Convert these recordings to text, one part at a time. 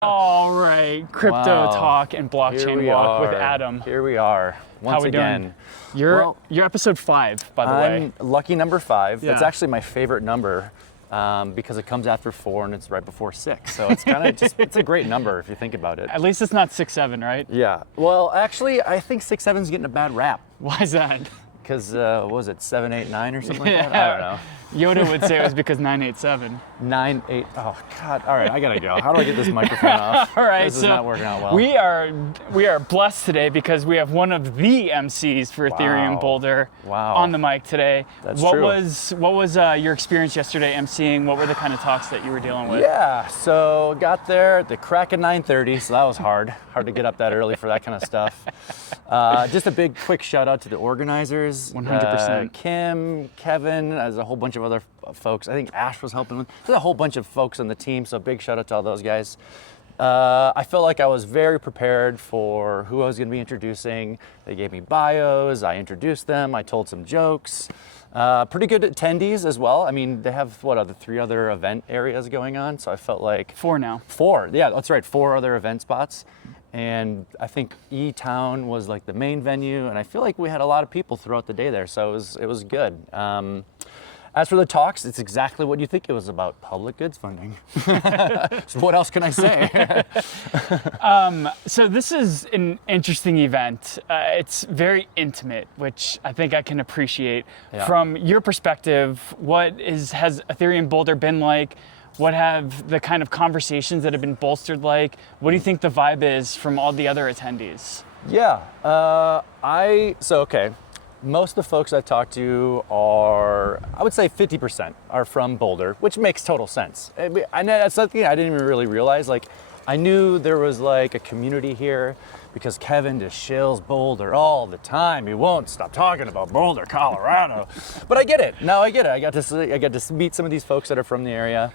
All right, crypto talk and blockchain walk with Adam. Here we are once again. Doing? You're episode 5, by the way. I'm lucky number 5. Yeah. It's actually my favorite number because it comes after 4 and it's right before 6. So it's kind of just, it's a great number if you think about it. At least it's not 6, 7, right? Yeah. Well, actually, I think 6, 7 is getting a bad rap. Why is that? Because, what was it, 7, 8, 9 or something like that? I don't know. Yoda would say it was because 987. 9, 8, oh God, all right, I gotta go. How do I get this microphone off? All right, this is not working out well. We are blessed today because we have one of the MCs for Ethereum Boulder on the mic today. That's what true. What was your experience yesterday MCing? What were the kind of talks that you were dealing with? Yeah, so got there at the crack of 9:30, so that was hard to get up that early for that kind of stuff. Just a big quick shout out to the organizers. 100%. Kim, Kevin, there's a whole bunch of other folks. I think Ash was helping with. There's a whole bunch of folks on the team, so big shout out to all those guys. I felt like I was very prepared for who I was going to be introducing. They gave me bios, I introduced them, I told some jokes. Pretty good attendees as well. I mean, they have, 3 other event areas going on, so I felt like... 4 now. 4, yeah, that's right, 4 other event spots. And I think E-Town was like the main venue, and I feel like we had a lot of people throughout the day there, so it was good. As for the talks, it's exactly what you think it was about, public goods funding. So what else can I say? So this is an interesting event. It's very intimate, which I think I can appreciate. Yeah. From your perspective, has Ethereum Boulder been like? What have the kind of conversations that have been bolstered like? What do you think the vibe is from all the other attendees? Yeah, okay. Most of the folks I talked to are, I would say 50% are from Boulder, which makes total sense. And that's something I didn't even really realize. Like, I knew there was like a community here because Kevin just shills Boulder all the time. He won't stop talking about Boulder, Colorado. But I get it. Now I get it. I got to meet some of these folks that are from the area.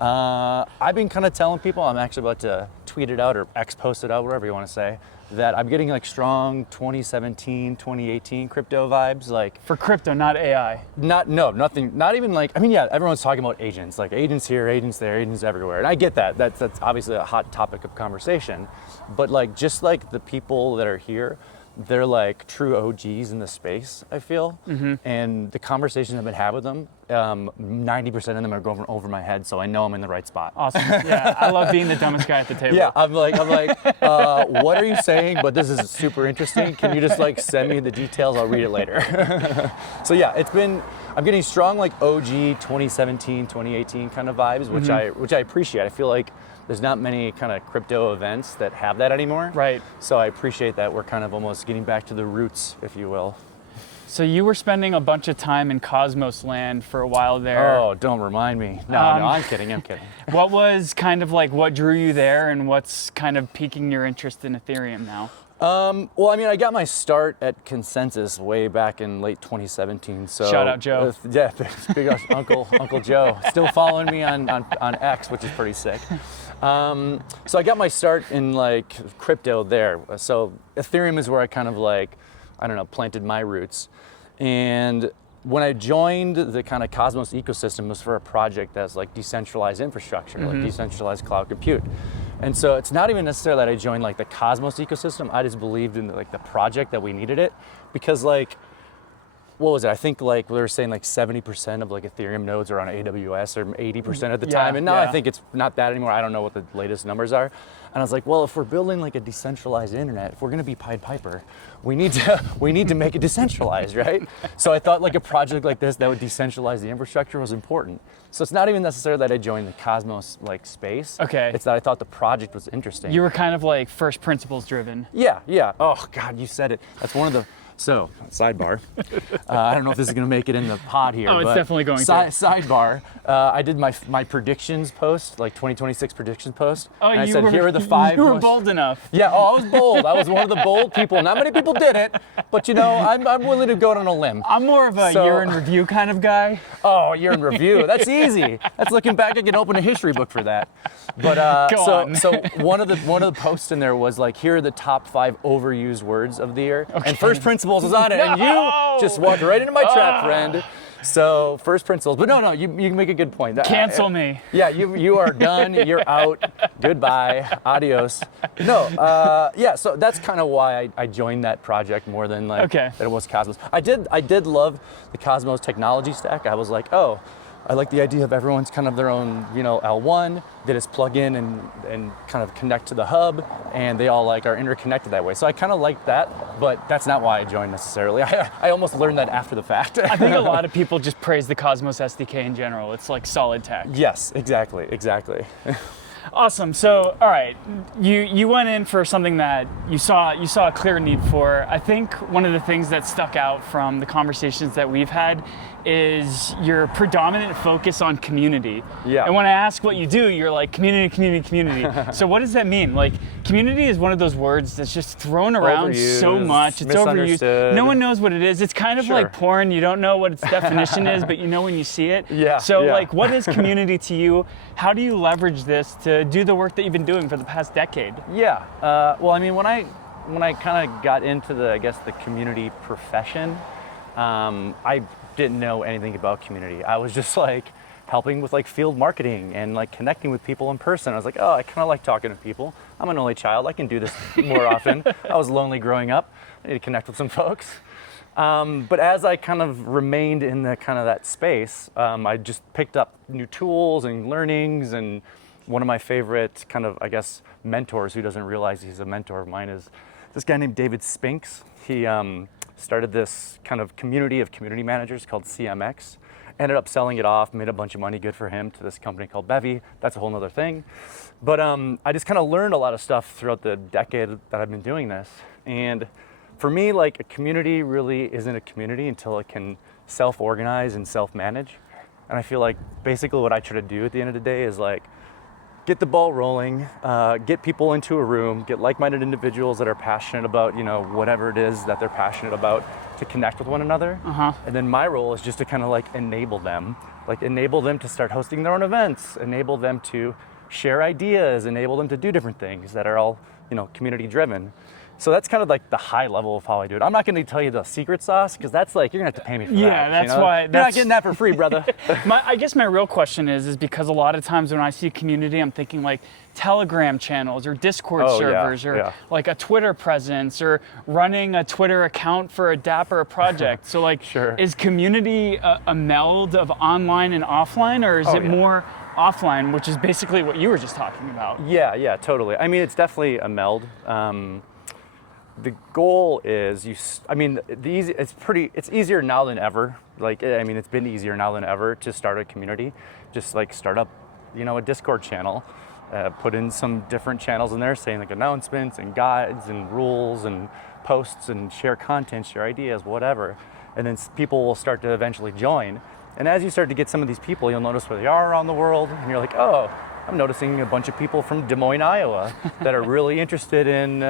I've been kind of telling people, I'm actually about to tweet it out or X post it out, whatever you want to say, that I'm getting like strong 2017, 2018 crypto vibes. Like for crypto, not AI. Nothing, not even like, I mean, yeah, everyone's talking about agents, like agents here, agents there, agents everywhere. And I get that. That's obviously a hot topic of conversation. But like, just like the people that are here, they're like true OGs in the space, I feel. Mm-hmm. And the conversations I've been having with them, 90% of them are going over my head, so I know I'm in the right spot. Awesome. Yeah, I love being the dumbest guy at the table. Yeah, I'm like, what are you saying? But this is super interesting. Can you just like send me the details? I'll read it later. So yeah, I'm getting strong like OG 2017, 2018 kind of vibes, which I appreciate. I feel like there's not many kind of crypto events that have that anymore. Right. So I appreciate that we're kind of almost getting back to the roots, if you will. So you were spending a bunch of time in Cosmos land for a while there. Oh, don't remind me. No, I'm kidding. What was kind of like what drew you there, and what's kind of piquing your interest in Ethereum now? Well, I mean, I got my start at Consensys way back in late 2017. So shout out Joe. Yeah, big Uncle Joe, still following me on X, which is pretty sick. So I got my start in like crypto there. So Ethereum is where I kind of like, I don't know, planted my roots. And when I joined the kind of Cosmos ecosystem, it was for a project that's like decentralized infrastructure, like decentralized cloud compute. And so it's not even necessarily that I joined like the Cosmos ecosystem. I just believed in like the project that we needed it, because like, what was it? I think like we were saying like 70% of like Ethereum nodes are on AWS, or 80% at the time. And now I think it's not that anymore. I don't know what the latest numbers are. And I was like, well, if we're building like a decentralized internet, if we're going to be Pied Piper, we need to make it decentralized, right? So I thought like a project like this that would decentralize the infrastructure was important. So it's not even necessarily that I joined the Cosmos like space. Okay. It's that I thought the project was interesting. You were kind of like first principles driven. Yeah. Oh God, you said it. That's one of the. So, sidebar. I don't know if this is going to make it in the pod here. Oh, it's definitely going to. Sidebar. I did my predictions post, like 2026 predictions post. Oh, and I said, here are the 5 You were bold enough. Yeah, I was bold. I was one of the bold people. Not many people did it, but you know, I'm willing to go out on a limb. I'm more of a year in review kind of guy. Oh, year in review. That's easy. That's looking back. I can open a history book for that. But so one of the posts in there was like, here are the top 5 overused words of the year. Okay. And first principles was on it, and you just walked right into my trap, friend. So first principles, but no, you make a good point. Cancel me. Yeah, you are done. You're out. Goodbye. Adios. No. Yeah. So that's kind of why I joined that project more than like Okay. that it was Cosmos. I did love the Cosmos technology stack. I was like, oh, I like the idea of everyone's kind of their own, L1. They just plug in and kind of connect to the hub, and they all like are interconnected that way. So I kind of like that, but that's not why I joined necessarily. I almost learned that after the fact. I think a lot of people just praise the Cosmos SDK in general. It's like solid tech. Yes, exactly. Awesome. So, all right, you went in for something that you saw a clear need for. I think one of the things that stuck out from the conversations that we've had is your predominant focus on community. Yeah. And when I ask what you do, you're like community. So what does that mean? Like, community is one of those words that's just thrown around so much. It's overused. No one knows what it is. It's kind of like porn. You don't know what its definition is, but you know when you see it. Yeah. So like, what is community to you? How do you leverage this to do the work that you've been doing for the past decade? Yeah. Well, I mean, when I kind of got into the community profession, I didn't know anything about community. I was just like helping with like field marketing and like connecting with people in person. I was like, oh, I kind of like talking to people. I'm an only child. I can do this more often. I was lonely growing up. I need to connect with some folks. But as I kind of remained in the kind of that space, I just picked up new tools and learnings. And one of my favorite kind of, mentors who doesn't realize he's a mentor of mine is this guy named David Spinks. He started this kind of community of community managers called CMX. Ended up selling it off, made a bunch of money, good for him, to this company called Bevy. That's a whole nother thing. But I just kind of learned a lot of stuff throughout the decade that I've been doing this. And for me, like, a community really isn't a community until it can self-organize and self-manage. And I feel like basically what I try to do at the end of the day is like, get the ball rolling, get people into a room, get like-minded individuals that are passionate about, whatever it is that they're passionate about, to connect with one another. And then my role is just to kind of like enable them to start hosting their own events, enable them to share ideas, enable them to do different things that are all, community driven. So that's kind of like the high level of how I do it. I'm not going to tell you the secret sauce, because that's like, you're going to have to pay me for that. Yeah, that's why. You're not getting that for free, brother. I guess my real question is because a lot of times when I see community, I'm thinking like Telegram channels or Discord servers or like a Twitter presence or running a Twitter account for a Dapper project. So like, is community a meld of online and offline, or is it more offline, which is basically what you were just talking about? Yeah, totally. I mean, it's definitely a meld. The goal is it's easier now than ever. Like, I mean, it's been easier now than ever to start a community. Just like start up, a Discord channel, put in some different channels in there saying like announcements and guides and rules and posts, and share content, share ideas, whatever. And then people will start to eventually join. And as you start to get some of these people, you'll notice where they are around the world, and you're like, oh, I'm noticing a bunch of people from Des Moines, Iowa that are really interested in,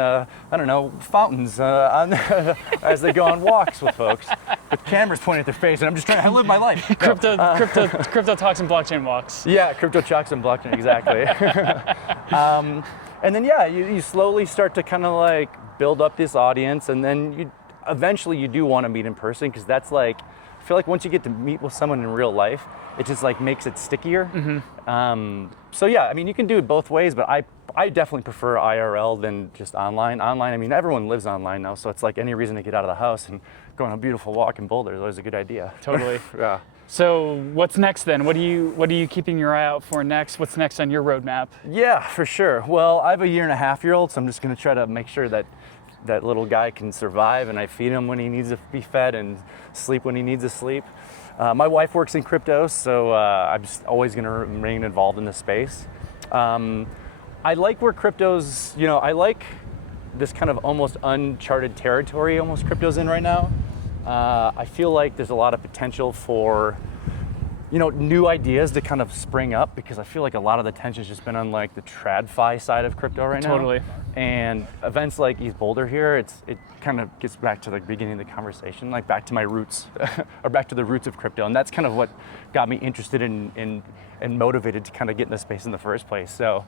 fountains as they go on walks with folks with cameras pointing at their face, and I'm just trying to live my life. Crypto talks and blockchain walks. Yeah, crypto talks and blockchain, exactly. And then, you slowly start to kind of like build up this audience, and then eventually you do want to meet in person, because that's like, I feel like once you get to meet with someone in real life, it just like makes it stickier. So I mean, you can do it both ways, but I definitely prefer IRL than just online. Online, I mean, everyone lives online now, so it's like any reason to get out of the house and go on a beautiful walk in Boulder is always a good idea. Totally. Yeah. So what's next then? What are you keeping your eye out for next? What's next on your roadmap? Yeah, for sure. Well, I have a 1.5-year-old, so I'm just gonna try to make sure that little guy can survive, and I feed him when he needs to be fed and sleep when he needs to sleep. My wife works in crypto, so I'm just always going to remain involved in this space. I like where crypto's, I like this kind of almost uncharted territory crypto's in right now. I feel like there's a lot of potential for, new ideas to kind of spring up, because I feel like a lot of the tension's just been on like the TradFi side of crypto right now. Totally. And events like ETH Boulder here, it kind of gets back to the beginning of the conversation, like back to my roots, or back to the roots of crypto. And that's kind of what got me interested in and motivated to kind of get in this space in the first place. So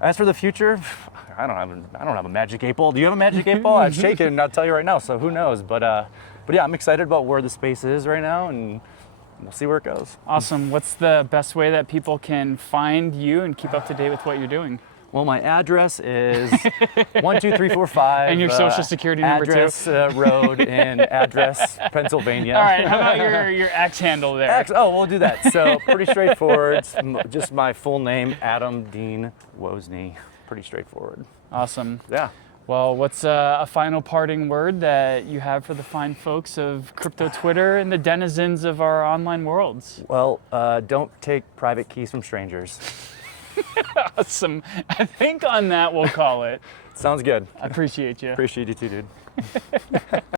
as for the future, I don't have a magic 8 ball. Do you have a magic 8 ball? I've shaken, and I'll tell you right now, so who knows. But yeah, I'm excited about where the space is right now, and we'll see where it goes. Awesome. What's the best way that people can find you and keep up to date with what you're doing? Well, my address is 12345. And your social security number address, too. Road in Address, Pennsylvania. All right. How about your X handle there? We'll do that. So pretty straightforward. Just my full name, Adam Dean Wozney. Pretty straightforward. Awesome. Yeah. Well, what's a final parting word that you have for the fine folks of crypto Twitter and the denizens of our online worlds? Well, don't take private keys from strangers. Awesome. I think on that we'll call it. Sounds good. I appreciate you. Appreciate you too, dude.